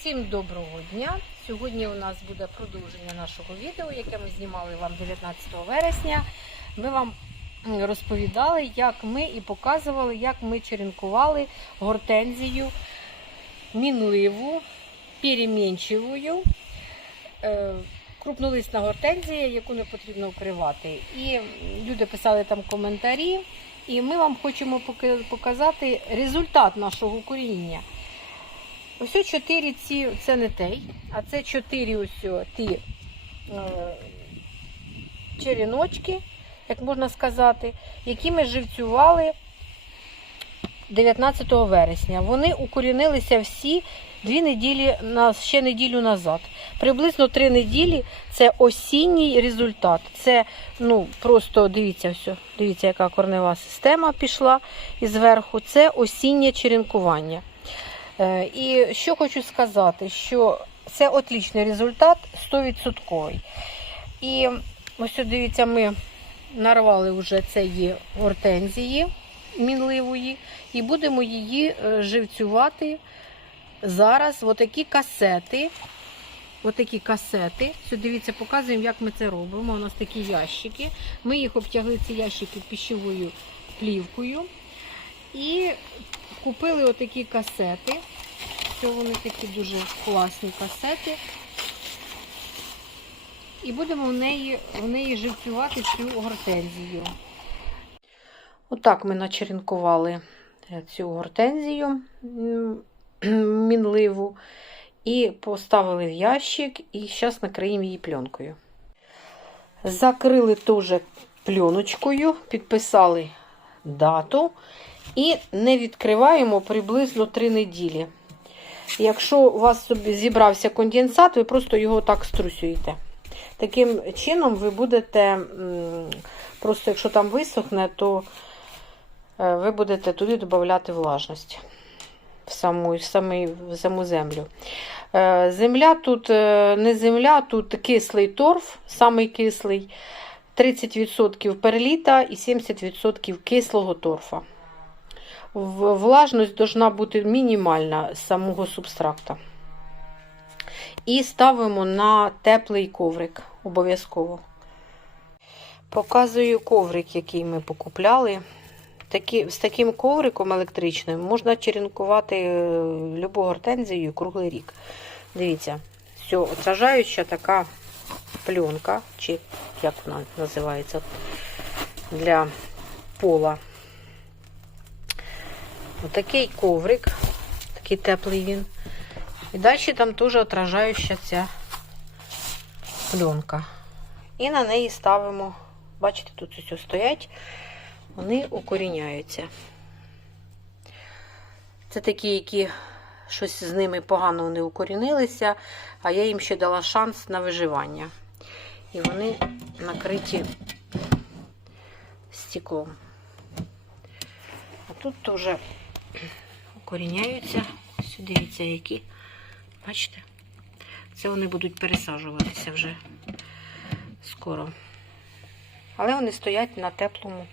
Всім доброго дня! Сьогодні у нас буде продовження нашого відео, яке ми знімали вам 19 вересня. Ми вам розповідали, як ми і показували, як ми черенкували гортензію мінливу, перемінчивою, е, крупнолисна гортензія, яку не потрібно укривати. І люди писали там коментарі, і ми вам хочемо показати результат нашого коріння. Ось чотири ці, це не той, а це чотири ось ті е, черіночки, як можна сказати, які ми живцювали 19 вересня. Вони укорінилися всі дві неділі ще неділю назад. Приблизно три неділі це осінній результат. Це ну просто дивіться, все, дивіться, яка корнева система пішла і зверху. Це осіннє черенкування. Е, І що хочу сказати, що це отличний результат 100%. І ось дивіться, ми нарвали вже цієї гортензії мінливої, і будемо її е, живцювати зараз отакі касети. Отакі касети. Все, дивіться, показуємо, як ми це робимо. У нас такі ящики. Ми їх обтягли ці ящики пищовою плівкою. І купили отакі касети. Це вони такі дуже класні касети. І будемо в неї, в неї живцювати цю гортензію. Отак ми начеренкували е, цю гортензію мінливу. І поставили в ящик, і зараз накриємо її пленкою. Закрили теж пленочкою, підписали дату і не відкриваємо приблизно 3 неділі. Якщо у вас зібрався конденсат, ви просто його так струсюєте. Таким чином ви будете, просто якщо там висохне, то е, ви будете туди додати влажність в саму, в самий- в саму землю. Е, Земля тут е, не земля, тут кислий торф, самий кислий, 30% перліта і 70% кислого торфа. Влажність должна бути мінімальна з самого субстракта. І ставимо на теплий коврик обов'язково. Показую коврик, який ми покупляли. Такі, з таким ковриком електричним можна черенкувати е, любу гортензію круглий рік. Дивіться, все, отражаюча така пленка, чи як вона називається, для пола. Отакий коврик, такий теплий він. І далі там теж отражаюча ця пленка. І на неї ставимо, бачите, тут ось стоять, вони укоріняються. Це такі, які щось з ними погано вони укорінилися, а я їм ще дала шанс на виживання. І вони накриті стеклом. А тут теж укоріняються. Ось дивіться, які. Бачите? Це вони будуть пересаджуватися вже скоро. Але вони стоять на теплому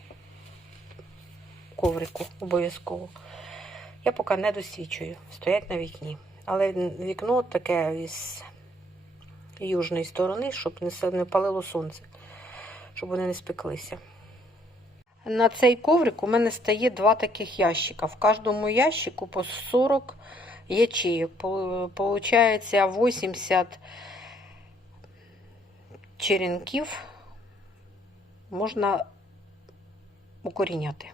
коврику обов'язково. Я поки не досвідчую. Стоять на вікні. Але вікно таке із южної сторони, щоб не палило сонце, щоб вони не спеклися. На цей коврик у мене стає два таких ящика. В кожному ящику по 40 ячеїв. Пол- Получається 80 черенків можна укоріняти.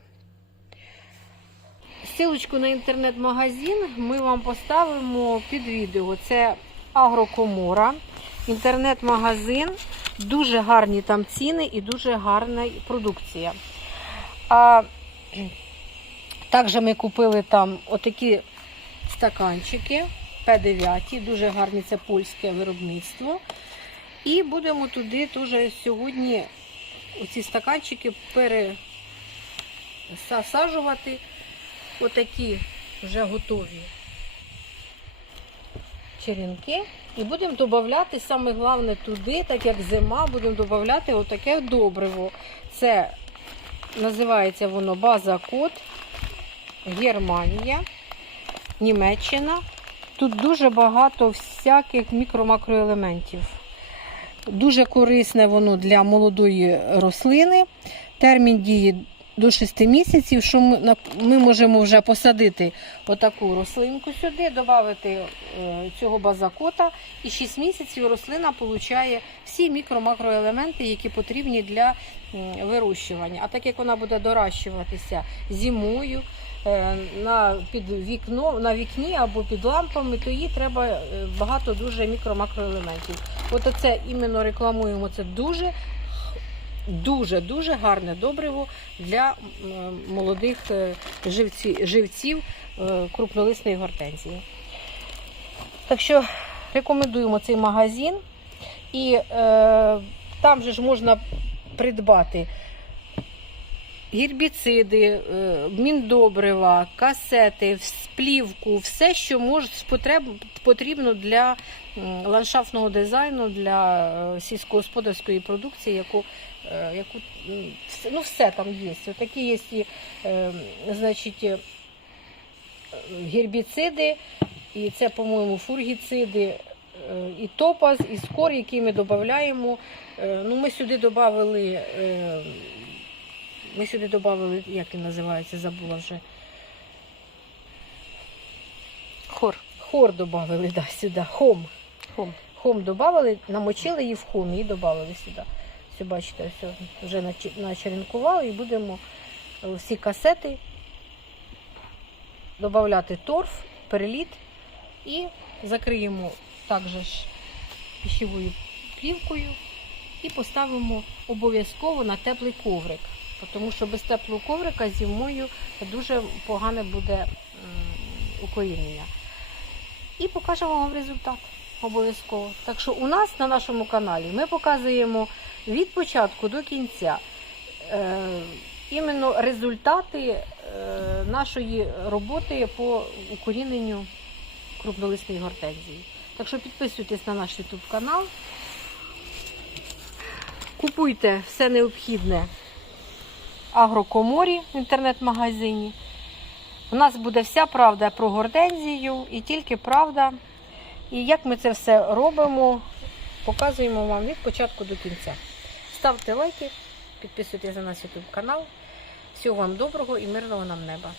Силочку на інтернет-магазин ми вам поставимо під відео. Це Агрокомора, інтернет-магазин. Дуже гарні там ціни і дуже гарна продукція. А також ми купили там отакі стаканчики П9, дуже гарні, це польське виробництво. І будемо туди теж сьогодні оці стаканчики пересаджувати. Отакі вже готові черенки. І будемо додати, саме головне туди, так як зима, будемо додати отаке добриво. Це називається воно база код Германія, Німеччина. Тут дуже багато всяких мікро-макроелементів. Дуже корисне воно для молодої рослини. Термін дії до 6 місяців, що ми, ми можемо вже посадити отаку рослинку сюди, додати е, цього базакота, і 6 місяців рослина отримує всі мікро-макроелементи, які потрібні для вирощування. А так як вона буде доращуватися зимою, е, на, під вікно, на вікні або під лампами, то їй треба е, багато дуже мікро-макроелементів. От оце іменно рекламуємо це дуже. Дуже дуже гарне добриво для молодих е, живців е, крупнолисної гортензії. Так що рекомендуємо цей магазин. І е, там же ж можна придбати гербіциди, е, міндобрива, касети, сплівку, все, що може потрібно для ландшафтного дизайну, для е, сільськогосподарської продукції, яку, е, яку ну, все там є. Такі є і, значить, гербіциди, і це, по-моєму, фургіциди, і топаз, і скор, який ми додаємо. Ну, ми сюди додали, ми сюди додали, як він називається, забула вже. Хор. Хор додали, да, сюди. Хом. Хом. Хом додали, намочили її в хом і додали сюди. Все, бачите, все, вже наче- начеренкували і будемо е, всі касети додати торф, переліт і закриємо також пищевою плівкою і поставимо обов'язково на теплий коврик. Тому що без теплого коврика зимою дуже погане буде укорінення. І покажемо вам результат обов'язково. Так що у нас на нашому каналі ми показуємо від початку до кінця е, іменно результати е, нашої роботи по укоріненню крупнолисної гортензії. Так що підписуйтесь на наш YouTube канал. Купуйте все необхідне агрокоморі в інтернет-магазині. У нас буде вся правда про гортензію і тільки правда. І як ми це все робимо, показуємо вам від початку до кінця. Ставте лайки, підписуйтесь на наш YouTube канал. Всього вам доброго і мирного нам неба!